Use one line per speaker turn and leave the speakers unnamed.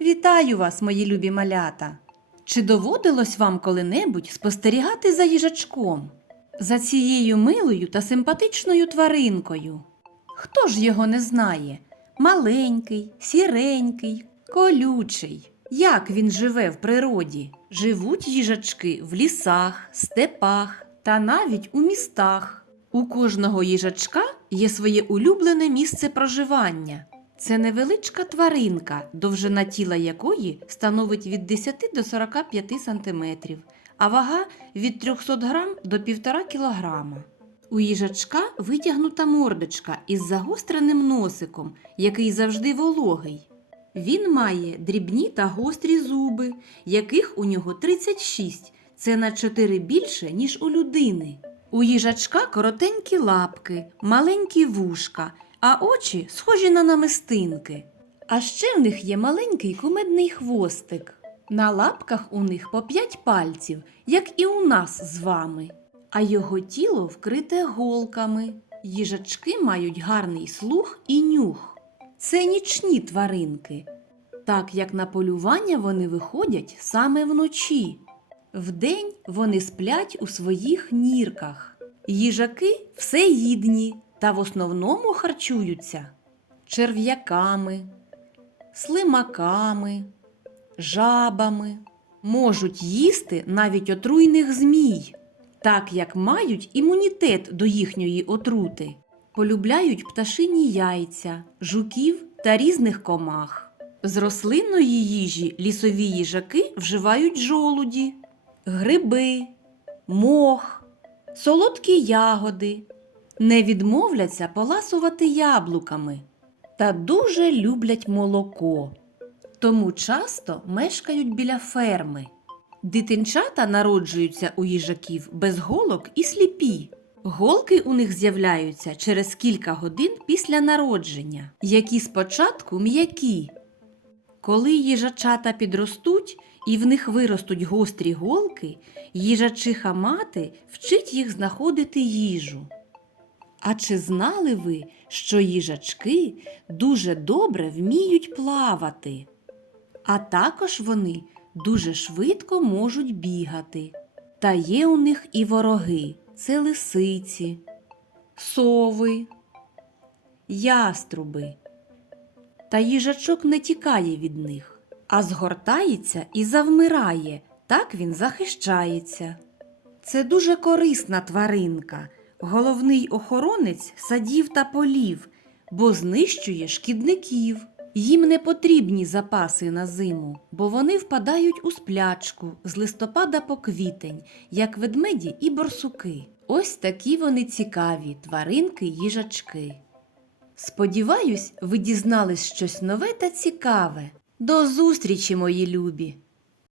Вітаю вас, мої любі малята! Чи доводилось вам коли-небудь спостерігати за їжачком? За цією милою та симпатичною тваринкою? Хто ж його не знає? Маленький, сіренький, колючий. Як він живе в природі? Живуть їжачки в лісах, степах та навіть у містах. У кожного їжачка є своє улюблене місце проживання. Це невеличка тваринка, довжина тіла якої становить від 10 до 45 см, а вага від 300 грам до 1,5 кг. У їжачка витягнута мордочка із загостреним носиком, який завжди вологий. Він має дрібні та гострі зуби, яких у нього 36, це на 4 більше, ніж у людини. У їжачка коротенькі лапки, маленькі вушка, а очі схожі на намистинки. А ще в них є маленький кумедний хвостик. На лапках у них по 5 пальців, як і у нас з вами. А його тіло вкрите голками. Їжачки мають гарний слух і нюх. Це нічні тваринки, так як на полювання вони виходять саме вночі. Вдень вони сплять у своїх нірках. Їжаки всеїдні та в основному харчуються черв'яками, слимаками, жабами. Можуть їсти навіть отруйних змій, так як мають імунітет до їхньої отрути. Полюбляють пташині яйця, жуків та різних комах. З рослинної їжі лісові їжаки вживають жолуді, гриби, мох, солодкі ягоди, не відмовляться поласувати яблуками та дуже люблять молоко. Тому часто мешкають біля ферми. Дитинчата народжуються у їжаків без голок і сліпі. Голки у них з'являються через кілька годин після народження, які спочатку м'які. Коли їжачата підростуть і в них виростуть гострі голки, їжачиха мати вчить їх знаходити їжу. А чи знали ви, що їжачки дуже добре вміють плавати? А також вони дуже швидко можуть бігати. Та є у них і вороги це лисиці, сови, яструби. Та їжачок не тікає від них, а згортається і завмирає, так він захищається. Це дуже корисна тваринка, головний охоронець садів та полів, бо знищує шкідників. Їм не потрібні запаси на зиму, бо вони впадають у сплячку з листопада по квітень, як ведмеді і борсуки. Ось такі вони цікаві тваринки їжачки. Сподіваюсь, ви дізнались щось нове та цікаве. До зустрічі, мої любі!